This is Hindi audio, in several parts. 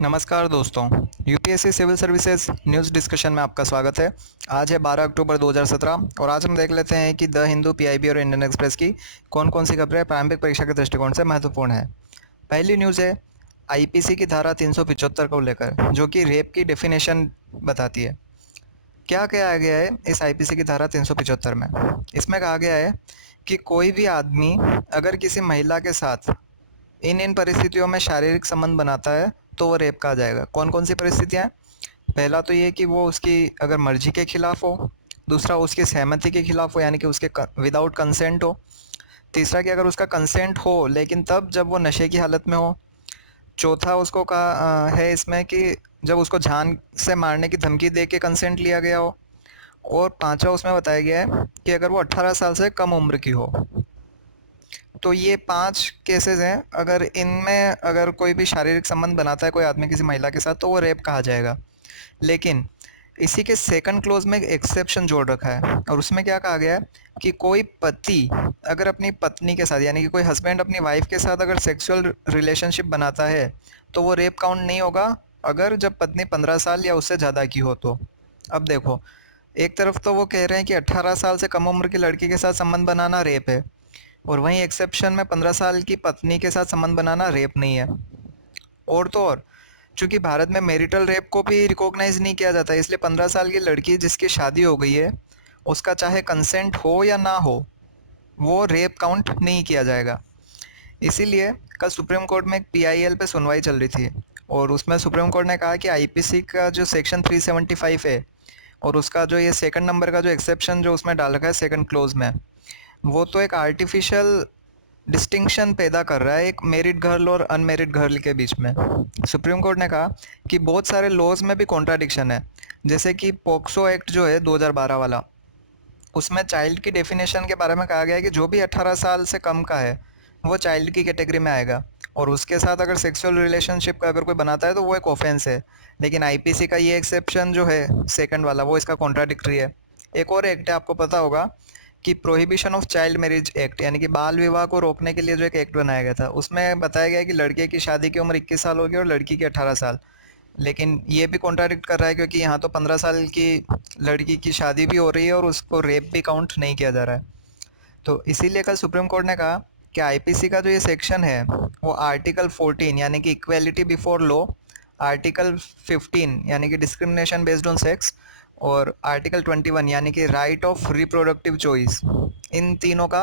नमस्कार दोस्तों। UPSC civil services news discussion में आपका स्वागत है। आज है 12 अक्टूबर 2017 और आज हम देख लेते हैं कि द हिंदू, पीआईबी और इंडियन एक्सप्रेस की कौन कौन सी खबरें प्रारंभिक परीक्षा के दृष्टिकोण से महत्वपूर्ण है। पहली न्यूज़ है आईपीसी की धारा 375 को लेकर, जो कि रेप की डेफिनेशन बताती है। क्या कहा गया है इस आईपीसी की धारा 375 में? इसमें कहा गया है कि कोई भी आदमी अगर किसी महिला के साथ इन इन परिस्थितियों में शारीरिक संबंध बनाता है तो वो रेप कहा जाएगा। कौन कौन सी परिस्थितियाँ हैं? पहला तो ये कि वो उसकी अगर मर्जी के खिलाफ हो, दूसरा उसकी सहमति के खिलाफ हो यानी कि उसके विदाउट कंसेंट हो, तीसरा कि अगर उसका कंसेंट हो लेकिन तब जब वो नशे की हालत में हो, चौथा उसको कहा है इसमें कि जब उसको जान से मारने की धमकी दे के कंसेंट लिया गया हो, और पांचवा उसमें बताया गया है कि अगर वो 18 साल से कम उम्र की हो। तो ये 5 केसेस हैं। अगर इनमें अगर कोई भी शारीरिक संबंध बनाता है कोई आदमी किसी महिला के साथ तो वो रेप कहा जाएगा। लेकिन इसी के सेकंड क्लॉज में एक एक्सेप्शन जोड़ रखा है और उसमें क्या कहा गया है कि कोई पति अगर अपनी पत्नी के साथ यानी कि कोई हस्बैंड अपनी वाइफ के साथ अगर सेक्सुअल रिलेशनशिप बनाता है तो वो रेप काउंट नहीं होगा अगर जब पत्नी 15 साल या उससे ज़्यादा की हो तो। अब देखो, एक तरफ तो वो कह रहे हैं कि 18 साल से कम उम्र की लड़की के साथ संबंध बनाना रेप है, और वहीं एक्सेप्शन में 15 साल की पत्नी के साथ संबंध बनाना रेप नहीं है। और तो और, चूंकि भारत में मैरिटल रेप को भी रिकॉग्नाइज नहीं किया जाता, इसलिए 15 साल की लड़की जिसकी शादी हो गई है उसका चाहे कंसेंट हो या ना हो वो रेप काउंट नहीं किया जाएगा। इसीलिए कल सुप्रीम कोर्ट में एक पीआईएल पे सुनवाई चल रही थी और उसमें सुप्रीम कोर्ट ने कहा कि आईपीसी का जो सेक्शन 375 है और उसका जो ये सेकंड नंबर का जो एक्सेप्शन जो उसमें डाल रखा है सेकंड क्लोज में, वो तो एक आर्टिफिशियल डिस्टिंक्शन पैदा कर रहा है एक मैरिड गर्ल और अनमैरिड गर्ल के बीच में। सुप्रीम कोर्ट ने कहा कि बहुत सारे लॉज में भी कॉन्ट्राडिक्शन है, जैसे कि पोक्सो एक्ट जो है 2012 वाला, उसमें चाइल्ड की डेफिनेशन के बारे में कहा गया है कि जो भी 18 साल से कम का है वो चाइल्ड की कैटेगरी में आएगा, और उसके साथ अगर सेक्सुअल रिलेशनशिप का अगर कोई बनाता है तो वो एक ऑफेंस है। लेकिन आईपीसी का ये एक्सेप्शन जो है सेकंड वाला वो इसका कॉन्ट्राडिक्टरी है। एक और एक्ट है, आपको पता होगा कि prohibition of child marriage act, यानी कि बाल विवाह को रोकने के लिए जो एक एक्ट बनाया गया था, उसमें बताया गया कि लड़के की शादी की उम्र 21 साल होगी और लड़की की 18 साल। लेकिन ये भी कॉन्ट्राडिक्ट कर रहा है क्योंकि यहाँ तो 15 साल की लड़की की शादी भी हो रही है और उसको रेप भी काउंट नहीं किया जा रहा है। तो इसीलिए कल सुप्रीम कोर्ट ने कहा कि आईपीसी का जो ये सेक्शन है वो आर्टिकल 14 यानी कि इक्वेलिटी बिफोर लॉ, आर्टिकल 15 यानी कि डिस्क्रिमिनेशन बेस्ड ऑन सेक्स, और आर्टिकल 21 यानी कि राइट ऑफ रिप्रोडक्टिव चॉइस, इन तीनों का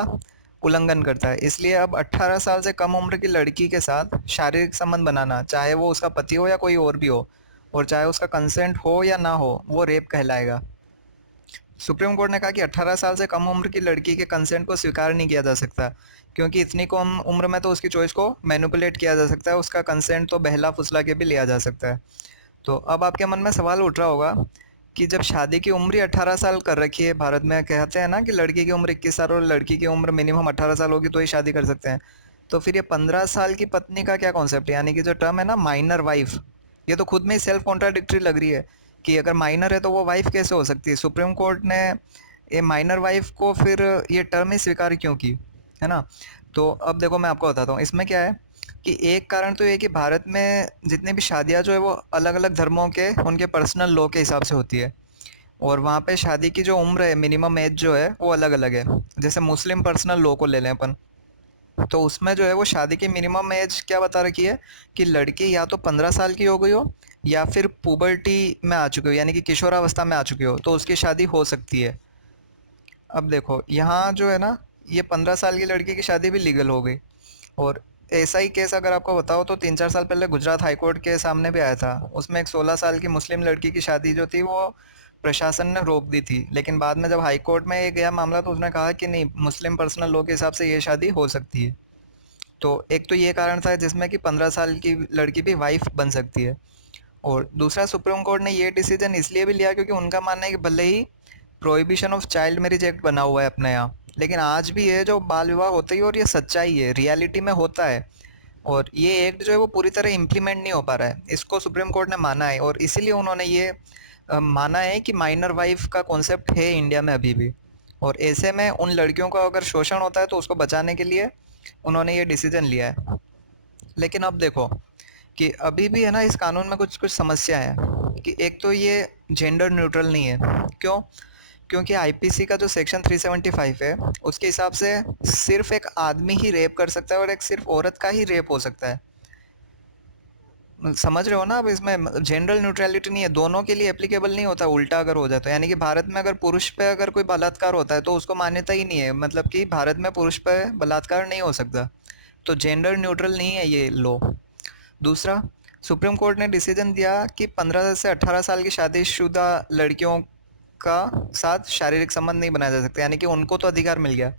उल्लंघन करता है। इसलिए अब 18 साल से कम उम्र की लड़की के साथ शारीरिक संबंध बनाना, चाहे वो उसका पति हो या कोई और भी हो, और चाहे उसका कंसेंट हो या ना हो, वो रेप कहलाएगा। सुप्रीम कोर्ट ने कहा कि 18 साल से कम उम्र की लड़की के कंसेंट को स्वीकार नहीं किया जा सकता, क्योंकि इतनी कम उम्र में तो उसकी चॉइस को मैनिपुलेट किया जा सकता है, उसका कंसेंट तो बहला फुसला के भी लिया जा सकता है। तो अब आपके मन में सवाल उठ रहा होगा कि जब शादी की उम्र ही 18 साल कर रखी है, भारत में कहते हैं ना कि लड़की की उम्र 21 साल और लड़की की उम्र मिनिमम 18 साल होगी तो ही शादी कर सकते हैं, तो फिर ये 15 साल की पत्नी का क्या कॉन्सेप्ट है? यानी कि जो टर्म है ना माइनर वाइफ, ये तो खुद में ही सेल्फ कॉन्ट्राडिक्टरी लग रही है कि अगर माइनर है तो वो वाइफ कैसे हो सकती है? सुप्रीम कोर्ट ने ये माइनर वाइफ को फिर ये टर्म ही स्वीकार क्यों की, है ना? तो अब देखो मैं आपको बताता हूँ इसमें क्या है कि एक कारण तो ये कि भारत में जितनी भी शादियाँ जो है वो अलग अलग धर्मों के उनके पर्सनल लॉ के हिसाब से होती है, और वहाँ पे शादी की जो उम्र है मिनिमम एज जो है वो अलग अलग है। जैसे मुस्लिम पर्सनल लॉ को ले लें अपन, तो उसमें जो है वो शादी की मिनिमम एज क्या बता रखी है कि लड़की या तो 15 साल की हो गई हो या फिर पुबर्टी में आ चुकी हो यानी कि किशोरावस्था में आ चुकी हो तो उसकी शादी हो सकती है। अब देखो यहाँ जो है ना, ये 15 साल की लड़की की शादी भी लीगल हो गई। और ऐसा ही केस अगर आपको बताओ तो 3-4 साल पहले गुजरात हाई कोर्ट के सामने भी आया था। उसमें एक 16 साल की मुस्लिम लड़की की शादी जो थी वो प्रशासन ने रोक दी थी, लेकिन बाद में जब हाई कोर्ट में ये गया मामला तो उसने कहा कि नहीं, मुस्लिम पर्सनल लॉ के हिसाब से ये शादी हो सकती है। तो एक तो ये कारण था जिसमें कि 15 साल की लड़की भी वाइफ बन सकती है। और दूसरा, सुप्रीम कोर्ट ने ये डिसीजन इसलिए भी लिया क्योंकि उनका मानना है कि भले ही prohibition of child marriage act बना हुआ है अपने यहाँ, लेकिन आज भी ये जो बाल विवाह होते ही और ये सच्चाई है, रियलिटी में होता है। और ये एक्ट जो है वो पूरी तरह इम्प्लीमेंट नहीं हो पा रहा है, इसको सुप्रीम कोर्ट ने माना है, और इसीलिए उन्होंने ये माना है कि माइनर वाइफ का कॉन्सेप्ट है इंडिया में अभी भी। और ऐसे में उन लड़कियों का अगर शोषण होता है तो उसको बचाने के लिए उन्होंने ये डिसीजन लिया है। लेकिन अब देखो कि अभी भी है ना इस कानून में कुछ कुछ समस्या है कि एक तो ये जेंडर न्यूट्रल नहीं है। क्यों? क्योंकि आईपीसी का जो सेक्शन 375 है उसके हिसाब से सिर्फ एक आदमी ही रेप कर सकता है और एक सिर्फ औरत का ही रेप हो सकता है। समझ रहे हो ना? अब इसमें जेंडर न्यूट्रलिटी नहीं है, दोनों के लिए एप्लीकेबल नहीं होता। उल्टा अगर हो जाए तो यानी कि भारत में अगर पुरुष पे अगर कोई बलात्कार होता है तो उसको मान्यता ही नहीं है, मतलब कि भारत में पुरुष पे बलात्कार नहीं हो सकता। तो जेंडर न्यूट्रल नहीं है ये लॉ। दूसरा, सुप्रीम कोर्ट ने डिसीजन दिया कि 15 से 18 साल की शादीशुदा लड़कियों का साथ शारीरिक संबंध नहीं बनाया जा सकता, यानी कि उनको तो अधिकार मिल गया।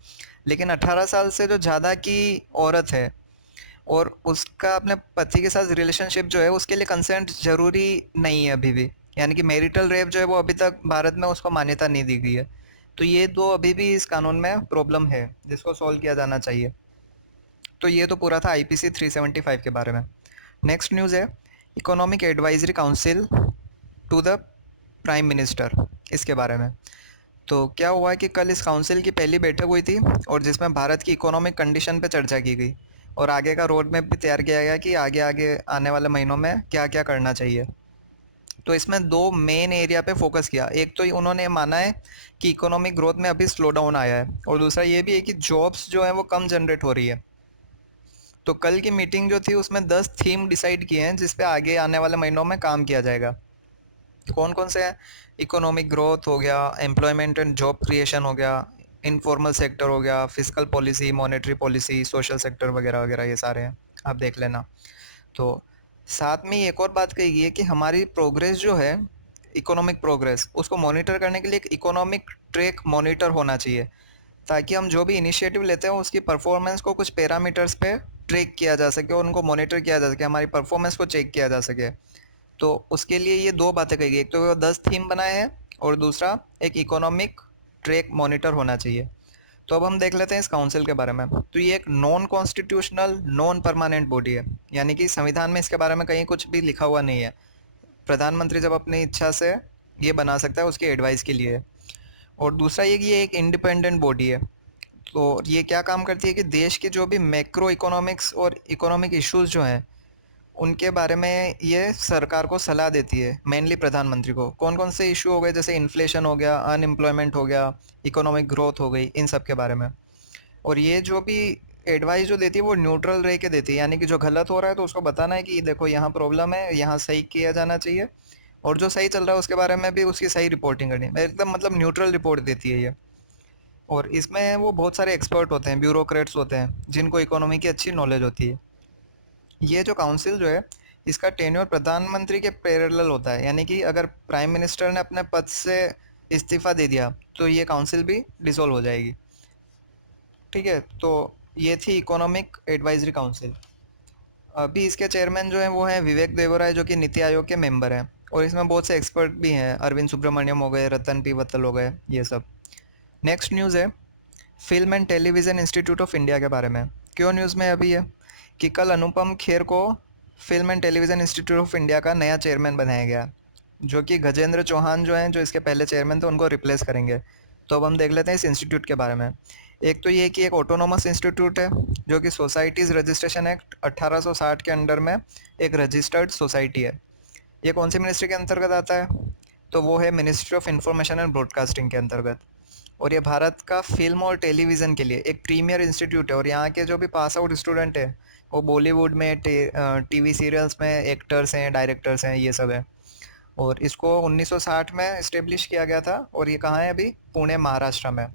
लेकिन 18 साल से जो ज़्यादा की औरत है और उसका अपने पति के साथ रिलेशनशिप जो है उसके लिए कंसेंट ज़रूरी नहीं है अभी भी। यानी कि मैरिटल रेप जो है वो अभी तक भारत में उसको मान्यता नहीं दी गई है। तो ये दो अभी भी इस कानून में प्रॉब्लम है जिसको सॉल्व किया जाना चाहिए। तो ये तो पूरा था आईपीसी 375 के बारे में। नेक्स्ट न्यूज़ है economic advisory council to the prime minister, इसके बारे में। तो क्या हुआ है कि कल इस काउंसिल की पहली बैठक हुई थी और जिसमें भारत की इकोनॉमिक कंडीशन पे चर्चा की गई और आगे का रोड मैप भी तैयार किया गया कि आगे आगे आने वाले महीनों में क्या क्या करना चाहिए। तो इसमें दो मेन एरिया पे फोकस किया। एक तो उन्होंने माना है कि इकोनॉमिक ग्रोथ में अभी स्लो डाउन आया है और दूसरा ये भी है कि जॉब्स जो है वो कम जनरेट हो रही है। तो कल की मीटिंग जो थी उसमें 10 थीम डिसाइड किए हैं जिस पे आगे आने वाले महीनों में काम किया जाएगा। कौन कौन से हैं? इकोनॉमिक ग्रोथ हो गया, एम्प्लॉयमेंट एंड जॉब क्रिएशन हो गया, इनफॉर्मल सेक्टर हो गया, physical policy, monetary policy, social sector वगैरह वगैरह, ये सारे हैं, आप देख लेना। तो साथ में एक और बात कही गई है कि हमारी प्रोग्रेस जो है, इकोनॉमिक प्रोग्रेस, उसको मॉनिटर करने के लिए एक इकोनॉमिक ट्रैक मॉनिटर होना चाहिए ताकि हम जो भी इनिशिएटिव लेते हैं उसकी परफॉर्मेंस को कुछ पैरामीटर्स पे ट्रैक किया जा सके और उनको मॉनिटर किया जा सके, हमारी परफॉर्मेंस को चेक किया जा सके। तो उसके लिए ये दो बातें कही गई, एक तो वो 10 थीम बनाए हैं और दूसरा एक इकोनॉमिक ट्रैक मॉनिटर होना चाहिए। तो अब हम देख लेते हैं इस काउंसिल के बारे में। तो ये एक non constitutional non permanent body है, यानी कि संविधान में इसके बारे में कहीं कुछ भी लिखा हुआ नहीं है। प्रधानमंत्री जब अपनी इच्छा से ये बना सकता है उसकी एडवाइस के लिए। और दूसरा ये एक इंडिपेंडेंट बॉडी है। तो ये क्या काम करती है कि देश के जो भी मैक्रो इकोनॉमिक्स और इकोनॉमिक इश्यूज जो हैं उनके बारे में ये सरकार को सलाह देती है, मेनली प्रधानमंत्री को। कौन कौन से इशू हो गए, जैसे इन्फ्लेशन हो गया, अनएम्प्लॉयमेंट हो गया, इकोनॉमिक ग्रोथ हो गई, इन सब के बारे में। और ये जो भी एडवाइस जो देती है वो न्यूट्रल रह के देती है, यानी कि जो गलत हो रहा है तो उसको बताना है कि देखो यहाँ प्रॉब्लम है, यहाँ सही किया जाना चाहिए। और जो सही चल रहा है उसके बारे में भी उसकी सही रिपोर्टिंग करनी है, एकदम मतलब न्यूट्रल रिपोर्ट देती है ये। और इसमें वो बहुत सारे एक्सपर्ट होते हैं, ब्यूरोक्रेट्स होते हैं जिनको इकोनॉमी की अच्छी नॉलेज होती है। ये जो काउंसिल जो है इसका टेन्योर प्रधानमंत्री के पैरेलल होता है, यानी कि अगर प्राइम मिनिस्टर ने अपने पद से इस्तीफा दे दिया तो ये काउंसिल भी डिसॉल्व हो जाएगी। ठीक है, तो ये थी इकोनॉमिक एडवाइजरी काउंसिल। अभी इसके चेयरमैन जो हैं वो हैं विवेक देवराय, जो कि नीति आयोग के मेंबर हैं। और इसमें बहुत से एक्सपर्ट भी हैं, अरविंद सुब्रमण्यम हो गए, रतन पी वत्तल हो गए, ये सब। नेक्स्ट न्यूज़ है film and television institute of India के बारे में। क्यों न्यूज़ में अभी है कि कल अनुपम खेर को film and television institute of India का नया चेयरमैन बनाया गया, जो कि गजेंद्र चौहान जो हैं, जो इसके पहले चेयरमैन थे, उनको रिप्लेस करेंगे। तो अब हम देख लेते हैं इस इंस्टीट्यूट के बारे में। एक तो ये कि एक ऑटोनोमस इंस्टीट्यूट है जो कि सोसाइटीज़ रजिस्ट्रेशन एक्ट 1860 के अंडर में एक रजिस्टर्ड सोसाइटी है। ये कौन सी मिनिस्ट्री के अंतर्गत आता है? तो वो है ministry of information and broadcasting के अंतर्गत। और ये भारत का फिल्म और टेलीविज़न के लिए एक प्रीमियर इंस्टीट्यूट है और यहाँ के जो भी पास आउट स्टूडेंट है वो बॉलीवुड में टीवी सीरियल्स में एक्टर्स हैं, डायरेक्टर्स हैं, ये सब हैं। और इसको 1960 में इस्टेब्लिश किया गया था और ये कहाँ है अभी? पुणे, महाराष्ट्र में।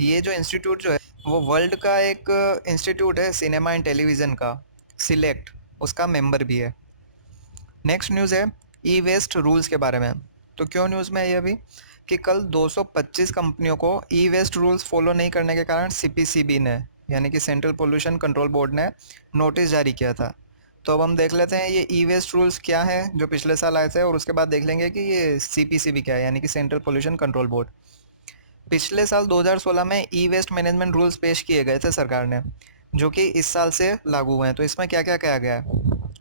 ये जो इंस्टीट्यूट जो है वो वर्ल्ड का एक इंस्टीट्यूट है सिनेमा एंड टेलीविज़न का, सिलेक्ट, उसका मेंबर भी है। नेक्स्ट न्यूज़ है ई वेस्ट रूल्स के बारे में। तो क्यों न्यूज़ में है ये अभी कि कल 225 कंपनियों को ई वेस्ट रूल्स फॉलो नहीं करने के कारण सीपीसीबी ने, यानी कि सेंट्रल पोल्यूशन कंट्रोल बोर्ड ने, नोटिस जारी किया था। तो अब हम देख लेते हैं ये ई वेस्ट रूल्स क्या है जो पिछले साल आए थे और उसके बाद देख लेंगे कि ये सीपीसीबी क्या है, यानी कि सेंट्रल पोल्यूशन कंट्रोल बोर्ड। पिछले साल 2016 में ई वेस्ट मैनेजमेंट रूल्स पेश किए गए थे सरकार ने, जो कि इस साल से लागू हुए हैं। तो इसमें क्या क्या किया गया है?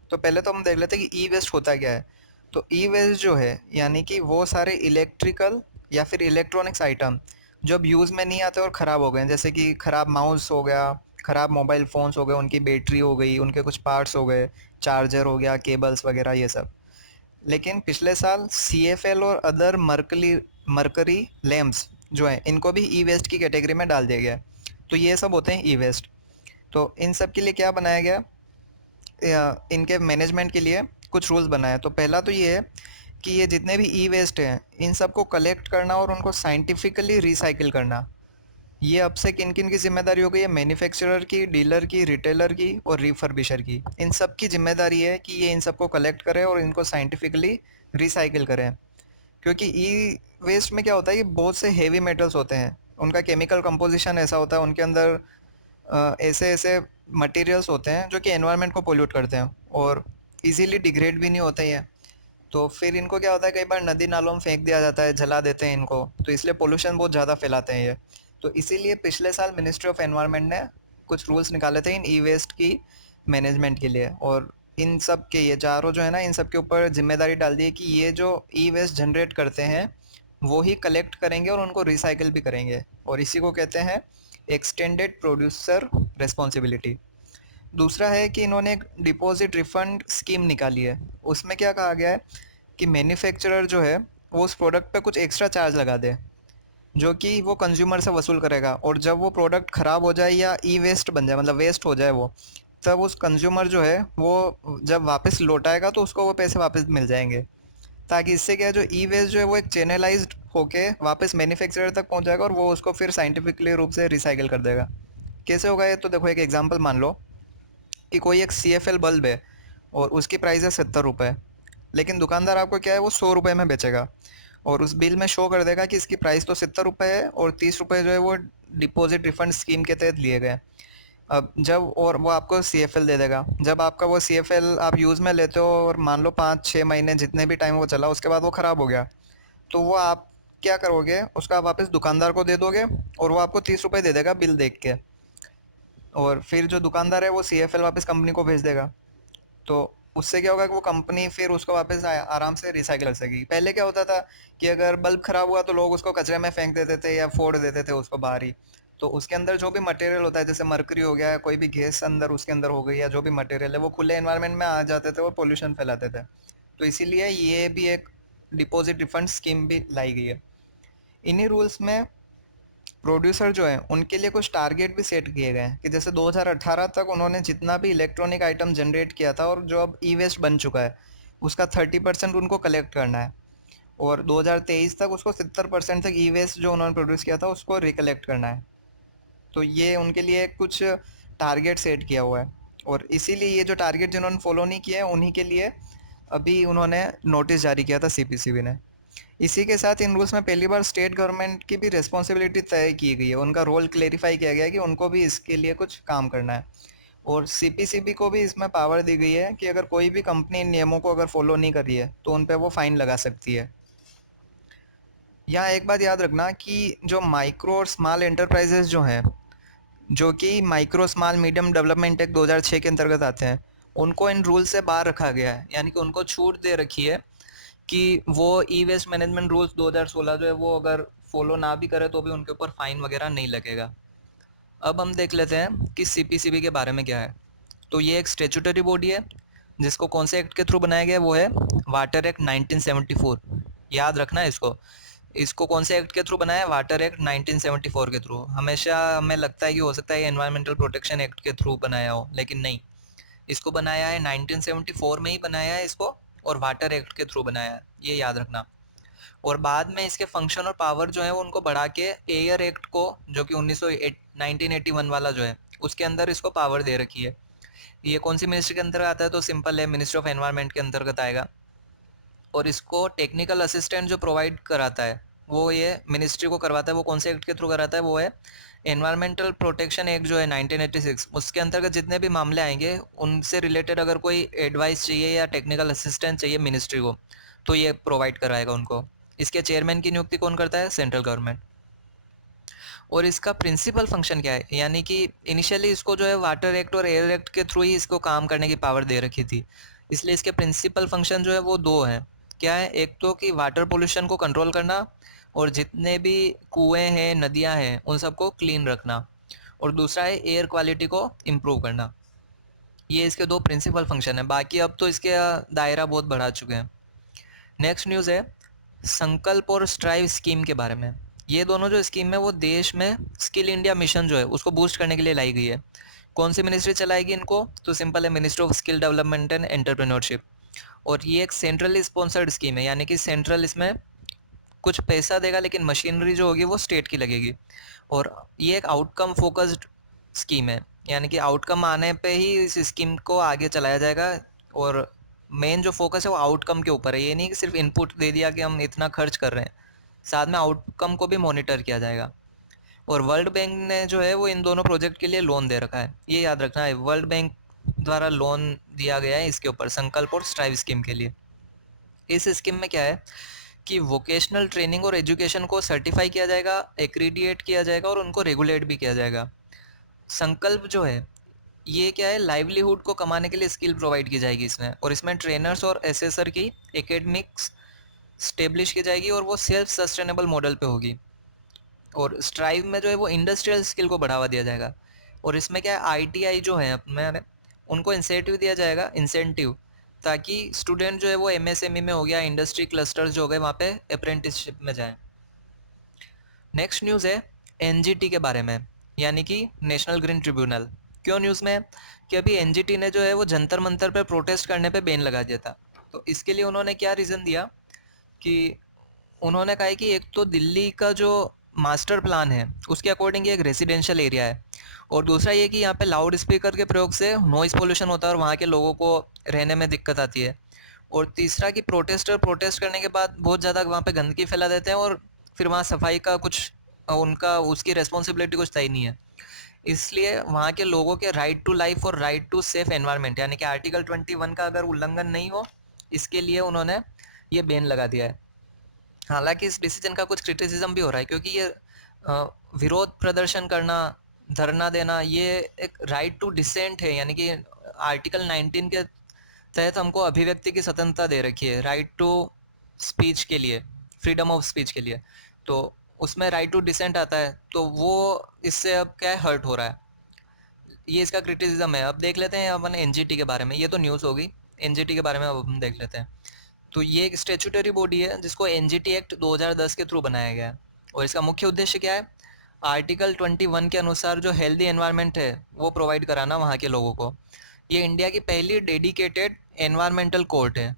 तो पहले तो हम देख लेते हैं कि ई वेस्ट होता क्या है। तो ई वेस्ट जो है यानी कि वो सारे इलेक्ट्रिकल या फिर इलेक्ट्रॉनिक्स आइटम जो अब यूज़ में नहीं आते और ख़राब हो गए हैं, जैसे कि ख़राब माउस हो गया, ख़राब मोबाइल फ़ोन्स हो गए, उनकी बैटरी हो गई, उनके कुछ पार्ट्स हो गए, चार्जर हो गया, केबल्स वगैरह ये सब। लेकिन पिछले साल CFL और अदर मरकरी लैम्प्स जो हैं इनको भी ई वेस्ट की कैटेगरी में डाल दिया गया है। तो ये सब होते हैं ई वेस्ट। तो इन सब के लिए क्या बनाया गया, इनके मैनेजमेंट के लिए कुछ रूल्स बनाए। तो पहला तो ये है कि ये जितने भी ई वेस्ट हैं इन सबको कलेक्ट करना और उनको साइंटिफिकली रिसाइकिल करना। ये अब से किन किन की जिम्मेदारी हो गई है, मैन्युफैक्चरर की, डीलर की, रिटेलर की और रिफर्बिशर की। इन सब की जिम्मेदारी है कि ये इन सबको कलेक्ट करें और इनको साइंटिफिकली रिसाइकिल करें। क्योंकि ई वेस्ट में क्या होता है कि बहुत से हेवी मेटल्स होते हैं, उनका केमिकल कंपोजिशन ऐसा होता है, उनके अंदर ऐसे ऐसे मटेरियल्स होते हैं जो कि एनवायरनमेंट को पोल्यूट करते हैं और इजीली डिग्रेड भी नहीं होते हैं। तो फिर इनको क्या होता है, कई बार नदी नालों में फेंक दिया जाता है, जला देते हैं इनको, तो इसलिए पोल्यूशन बहुत ज़्यादा फैलाते हैं ये। तो इसीलिए पिछले साल मिनिस्ट्री ऑफ एनवायरनमेंट ने कुछ रूल्स निकाले थे इन ई वेस्ट की मैनेजमेंट के लिए। और इन सब के ये चारों जो है ना, इन सब के ऊपर जिम्मेदारी डाल दी है कि ये जो ई वेस्ट जनरेट करते हैं वो ही कलेक्ट करेंगे और उनको रिसाइकिल भी करेंगे। और इसी को कहते हैं एक्सटेंडेड प्रोड्यूसर रिस्पॉन्सिबिलिटी। दूसरा है कि इन्होंने एक डिपॉजिट रिफंड स्कीम निकाली है। उसमें क्या कहा गया है कि मैन्युफैक्चरर जो है वो उस प्रोडक्ट पे कुछ एक्स्ट्रा चार्ज लगा दे जो कि वो कंज्यूमर से वसूल करेगा, और जब वो प्रोडक्ट ख़राब हो जाए या ई वेस्ट बन जाए, मतलब वेस्ट हो जाए वो, तब उस कंज्यूमर जो है वो जब वापस लौटाएगा तो उसको वो पैसे वापस मिल जाएंगे। ताकि इससे क्या है, जो ई वेस्ट जो है वो एक चैनलाइज्ड होके वापस मैन्युफैक्चरर तक पहुंच जाएगा और वो उसको फिर साइंटिफिकली रूप से रिसाइकिल कर देगा। कैसे होगा ये, तो देखो एक एग्जांपल मान लो कि कोई एक CFL बल्ब है और उसकी प्राइस है 70 रुपये, लेकिन दुकानदार आपको क्या है वो 100 रुपये में बेचेगा और उस बिल में शो कर देगा कि इसकी प्राइस तो 70 रुपये है और 30 रुपये जो है वो डिपॉजिट रिफंड स्कीम के तहत लिए गए। अब जब और वो आपको CFL दे देगा, जब आपका वो CFL आप यूज़ में लेते हो और मान लो 5-6 महीने जितने भी टाइम वो चला उसके बाद वो ख़राब हो गया, तो वो आप क्या करोगे, उसका आप वापस दुकानदार को दे दोगे और वो आपको 30 रुपये दे देगा बिल देख के। और फिर जो दुकानदार है वो CFL वापस कंपनी को भेज देगा। तो उससे क्या होगा कि वो कंपनी फिर उसको वापस आराम से रिसाइकिल कर सकेगी। पहले क्या होता था कि अगर बल्ब खराब हुआ तो लोग उसको कचरे में फेंक देते थे या फोड़ देते थे उसको बाहर ही। तो उसके अंदर जो भी मटेरियल होता है, जैसे मरकरी हो गया, कोई भी गैस अंदर उसके अंदर हो गई या जो भी मटेरियल है, वो खुले एनवायरनमेंट में आ जाते थे और पोल्यूशन फैलाते थे। तो इसीलिए ये भी एक डिपॉजिट रिफंड स्कीम भी लाई गई है। इन्हीं रूल्स में प्रोड्यूसर जो हैं उनके लिए कुछ टारगेट भी सेट किए गए हैं कि जैसे 2018 तक उन्होंने जितना भी इलेक्ट्रॉनिक आइटम जनरेट किया था और जो अब ई वेस्ट बन चुका है उसका 30% उनको कलेक्ट करना है, और 2023 तक उसको 70% तक ई वेस्ट जो उन्होंने प्रोड्यूस किया था उसको रिकलेक्ट करना है। तो ये उनके लिए कुछ टारगेट सेट किया हुआ है, और इसीलिए ये जो टारगेट जिन्होंने फॉलो नहीं किया है उन्हीं के लिए अभी उन्होंने नोटिस जारी किया था CPCB ने। इसी के साथ इन रूल्स में पहली बार स्टेट गवर्नमेंट की भी रिस्पॉन्सिबिलिटी तय की गई है, उनका रोल क्लेरिफाई किया गया है कि उनको भी इसके लिए कुछ काम करना है। और CPCB को भी इसमें पावर दी गई है कि अगर कोई भी कंपनी इन नियमों को अगर फॉलो नहीं कर रही है तो उन पर वो फाइन लगा सकती है। यहाँ एक बात याद रखना कि जो माइक्रो और स्मॉल एंटरप्राइजेज जो हैं, जो कि micro small medium development act 2006 के अंतर्गत आते हैं, उनको इन रूल से बाहर रखा गया है। यानी कि उनको छूट दे रखी है कि वो ई वेस्ट मैनेजमेंट रूल्स 2016 जो है वो अगर फॉलो ना भी करे तो भी उनके ऊपर फाइन वगैरह नहीं लगेगा। अब हम देख लेते हैं कि CPCB के बारे में क्या है। तो ये एक स्टेचुटरी बॉडी है जिसको कौन से एक्ट के थ्रू बनाया गया, वो है वाटर एक्ट 1974। याद रखना है इसको। इसको कौन से एक्ट के थ्रू बनाया है, वाटर एक्ट 1974 के थ्रू। हमेशा हमें लगता है कि हो सकता है ये एनवायरमेंटल प्रोटेक्शन एक्ट के थ्रू बनाया हो, लेकिन नहीं, इसको बनाया है 1974 में ही बनाया है इसको, और वाटर एक्ट के थ्रू बनाया है, ये याद रखना। और बाद में इसके फंक्शन और पावर जो है वो उनको बढ़ा के एयर एक्ट को, जो कि 1981 वाला जो है, उसके अंदर इसको पावर दे रखी है। ये कौन सी मिनिस्ट्री के अंतर्गत आता है, तो सिंपल है, मिनिस्ट्री ऑफ एनवायरनमेंट के अंतर्गत आएगा। और इसको टेक्निकल असिस्टेंट जो प्रोवाइड कराता है वो ये मिनिस्ट्री को करवाता है। वो कौन से एक्ट के थ्रू कराता है, वो है एनवायरमेंटल प्रोटेक्शन एक्ट जो है 1986। उसके अंतर्गत जितने भी मामले आएंगे उनसे रिलेटेड अगर कोई एडवाइस चाहिए या टेक्निकल असिस्टेंस चाहिए मिनिस्ट्री को, तो ये प्रोवाइड कराएगा उनको। इसके चेयरमैन की नियुक्ति कौन करता है, सेंट्रल गवर्नमेंट। और इसका प्रिंसिपल फंक्शन क्या है, यानी कि इनिशियली इसको जो है वाटर एक्ट और एयर एक्ट के थ्रू ही इसको काम करने की पावर दे रखी थी, इसलिए इसके प्रिंसिपल फंक्शन जो है वो दो हैं। क्या है, एक तो कि वाटर पोल्यूशन को कंट्रोल करना और जितने भी कुएं हैं, नदियां हैं, उन सबको क्लीन रखना। और दूसरा है एयर क्वालिटी को इम्प्रूव करना। ये इसके दो प्रिंसिपल फंक्शन है, बाकी अब तो इसके दायरा बहुत बढ़ा चुके हैं। नेक्स्ट न्यूज़ है संकल्प और स्ट्राइव स्कीम के बारे में। ये दोनों जो स्कीम है वो देश में स्किल इंडिया मिशन जो है उसको बूस्ट करने के लिए लाई गई है। कौन सी मिनिस्ट्री चलाएगी इनको? तो सिंपल है, ministry of skill development and entrepreneurship. और ये एक सेंट्रली स्पॉन्सर्ड स्कीम है, यानी कि सेंट्रल इसमें कुछ पैसा देगा लेकिन मशीनरी जो होगी वो स्टेट की लगेगी। और ये एक आउटकम फोकस्ड स्कीम है, यानी कि आउटकम आने पे ही इस स्कीम को आगे चलाया जाएगा। और मेन जो फोकस है वो आउटकम के ऊपर है, ये नहीं कि सिर्फ इनपुट दे दिया कि हम इतना खर्च कर रहे हैं, साथ में आउटकम को भी मॉनिटर किया जाएगा। और वर्ल्ड बैंक ने जो है वो इन दोनों प्रोजेक्ट के लिए लोन दे रखा है, ये याद रखना है, वर्ल्ड बैंक द्वारा लोन दिया गया है इसके ऊपर, संकल्प और स्ट्राइव स्कीम के लिए। इस स्कीम में क्या है कि वोकेशनल ट्रेनिंग और एजुकेशन को सर्टिफाई किया जाएगा, एक्रीडिएट किया जाएगा और उनको रेगुलेट भी किया जाएगा। संकल्प जो है ये क्या है, लाइवलीहुड को कमाने के लिए स्किल प्रोवाइड की जाएगी इसमें, और इसमें ट्रेनर्स और एसेसर की एकेडमिक्स स्टेब्लिश की जाएगी और वो सेल्फ सस्टेनेबल मॉडल पे होगी। और स्ट्राइव में जो है वो इंडस्ट्रियल स्किल को बढ़ावा दिया जाएगा। और इसमें क्या है, आईटीआई जो है अपने उनको इंसेंटिव दिया जाएगा, इंसेंटिव, ताकि स्टूडेंट जो है वो एमएसएमई में हो गया, इंडस्ट्री क्लस्टर्स जो हो गए वहाँ पे अप्रेंटिसशिप में जाएं। नेक्स्ट न्यूज़ है एनजीटी के बारे में, यानी कि नेशनल ग्रीन ट्रिब्यूनल। क्यों न्यूज़ में? कि अभी एनजीटी ने जो है वो जंतर मंतर पे प्रोटेस्ट करने पे बैन लगा दिया था। तो इसके लिए उन्होंने क्या रीज़न दिया कि उन्होंने कहा है कि एक तो दिल्ली का जो मास्टर प्लान है उसके अकॉर्डिंग ये एक रेजिडेंशियल एरिया है, और दूसरा ये कि यहाँ पे लाउड स्पीकर के प्रयोग से नॉइज़ पोल्यूशन होता है और वहाँ के लोगों को रहने में दिक्कत आती है। और तीसरा कि प्रोटेस्टर प्रोटेस्ट करने के बाद बहुत ज़्यादा वहाँ पे गंदगी फैला देते हैं और फिर वहाँ सफाई का कुछ उनका उसकी रिस्पॉन्सिबिलिटी कुछ तय नहीं है। इसलिए वहाँ के लोगों के राइट टू लाइफ और राइट टू सेफ एनवायरनमेंट, यानी कि आर्टिकल 21 का अगर उल्लंघन नहीं हो, इसके लिए उन्होंने ये बैन लगा दिया है। हालांकि इस डिसीजन का कुछ क्रिटिसिज्म भी हो रहा है, क्योंकि ये विरोध प्रदर्शन करना, धरना देना, ये एक राइट टू डिसेंट है, यानी कि आर्टिकल 19 के तहत हमको अभिव्यक्ति की स्वतंत्रता दे रखी है, राइट टू स्पीच के लिए, फ्रीडम ऑफ स्पीच के लिए। तो उसमें राइट टू डिसेंट आता है, तो वो इससे अब क्या है, हर्ट हो रहा है। ये इसका क्रिटिसिज्म है। अब देख लेते हैं अपन एनजीटी के बारे में, ये तो न्यूज़ होगी, एनजीटी के बारे में अब हम देख लेते हैं। तो ये एक स्टेचुटरी बॉडी है जिसको एनजीटी एक्ट 2010 के थ्रू बनाया गया है। और इसका मुख्य उद्देश्य क्या है? आर्टिकल 21 के अनुसार जो हेल्दी एनवायरनमेंट है वो प्रोवाइड कराना वहाँ के लोगों को। ये इंडिया की पहली डेडिकेटेड एनवायरमेंटल कोर्ट है,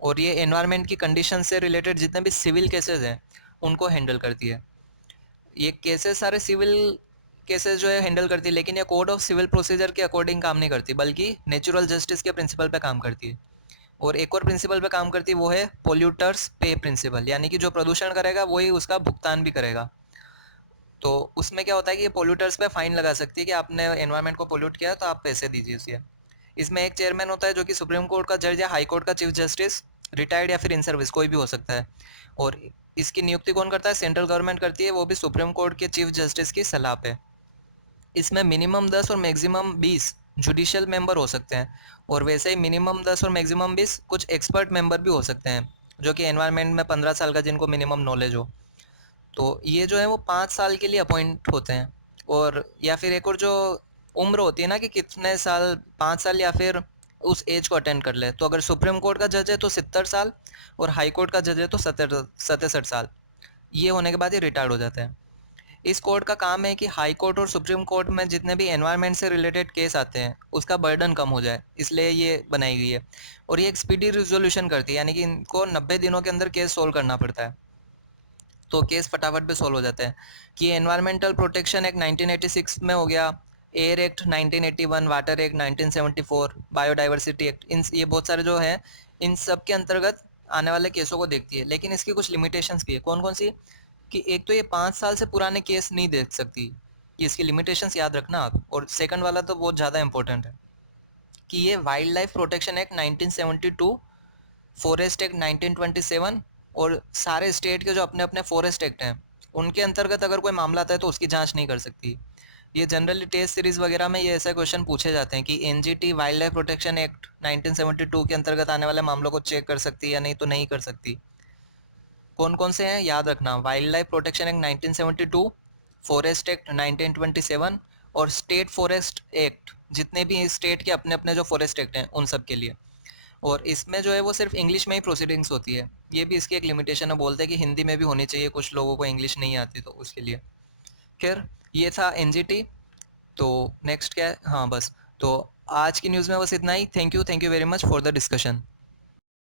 और ये एनवायरनमेंट की कंडीशन से रिलेटेड जितने भी सिविल केसेस हैं उनको हैंडल करती है। ये केसेस सारे सिविल केसेस जो है हैंडल करती है, लेकिन ये कोड ऑफ सिविल प्रोसीजर के अकॉर्डिंग काम नहीं करती, बल्कि नेचुरल जस्टिस के प्रिंसिपल पे काम करती है। और एक और प्रिंसिपल पे काम करती है, वो है पोल्यूटर्स पे प्रिंसिपल, यानी कि जो प्रदूषण करेगा वही उसका भुगतान भी करेगा। तो उसमें क्या होता है कि ये पोल्यूटर्स पे फाइन लगा सकती है कि आपने एनवायरनमेंट को पोल्यूट किया है तो आप पैसे दीजिए उसे। इसमें एक चेयरमैन होता है जो कि सुप्रीम कोर्ट का जज या हाई कोर्ट का चीफ जस्टिस, रिटायर्ड या फिर इन सर्विस, कोई भी हो सकता है। और इसकी नियुक्ति कौन करता है? सेंट्रल गवर्नमेंट करती है, वो भी सुप्रीम कोर्ट के चीफ जस्टिस की सलाह पे। इसमें मिनिमम 10 और मैक्सिमम 20 जुडिशियल मेंबर हो सकते हैं, और वैसे ही मिनिमम 10 और मैक्सिमम 20 कुछ एक्सपर्ट मेंबर भी हो सकते हैं, जो कि एनवायरनमेंट में 15 साल का जिनको मिनिमम नॉलेज हो। तो ये जो है वो 5 साल के लिए अपॉइंट होते हैं। और या फिर एक और जो उम्र होती है ना कि कितने साल, 5 साल या फिर उस एज को अटेंड कर ले, तो अगर सुप्रीम कोर्ट का जज है तो 70 साल, और हाई कोर्ट का जज है तो 67 साल। ये होने के बाद ये रिटायर्ड हो जाते हैं। इस कोर्ट का काम है कि हाई कोर्ट और सुप्रीम कोर्ट में जितने भी एनवायरनमेंट से रिलेटेड केस आते हैं उसका बर्डन कम हो जाए, इसलिए ये बनाई गई है। और ये एक स्पीडी रिजोल्यूशन करती है, यानी कि इनको 90 दिनों के अंदर केस सोल्व करना पड़ता है, तो केस फटाफट पे सोल्व हो जाता है। कि एनवायरमेंटल प्रोटेक्शन एक्ट 1986 में हो गया, air act 1981, water act 1974, biodiversity act, इन ये बहुत सारे जो हैं इन सब के अंतर्गत आने वाले केसों को देखती है। लेकिन इसकी कुछ लिमिटेशंस भी है। कौन कौन सी? कि एक तो ये 5 साल से पुराने केस नहीं देख सकती, ये इसकी लिमिटेशंस याद रखना आप। और सेकंड वाला तो बहुत ज़्यादा इंपॉर्टेंट है कि ये wild life protection act 1972, forest act 1927 और सारे स्टेट के जो अपने अपने फॉरेस्ट एक्ट हैं उनके अंतर्गत अगर कोई मामला आता है तो उसकी जांच नहीं कर सकती। ये जनरली टेस्ट सीरीज़ वगैरह में ये ऐसे क्वेश्चन पूछे जाते हैं कि NGT wild life protection act 1972 के अंतर्गत आने वाले मामलों को चेक कर सकती है या नहीं, तो नहीं कर सकती। कौन कौन से हैं याद रखना, wild life protection act 1972, forest act 1927 और स्टेट फॉरेस्ट एक्ट, जितने भी स्टेट के अपने अपने जो फॉरेस्ट एक्ट हैं उन सब के लिए। और इसमें जो है वो सिर्फ इंग्लिश में ही प्रोसीडिंग्स होती है। ये भी इसकी एक लिमिटेशन है, बोलते हैं कि हिंदी में भी होनी चाहिए, कुछ लोगों को इंग्लिश नहीं आती तो उसके लिए। खैर, ये था एनजीटी। तो नेक्स्ट क्या है, हाँ बस। तो आज की न्यूज़ में बस इतना ही। Thank you very much for the discussion.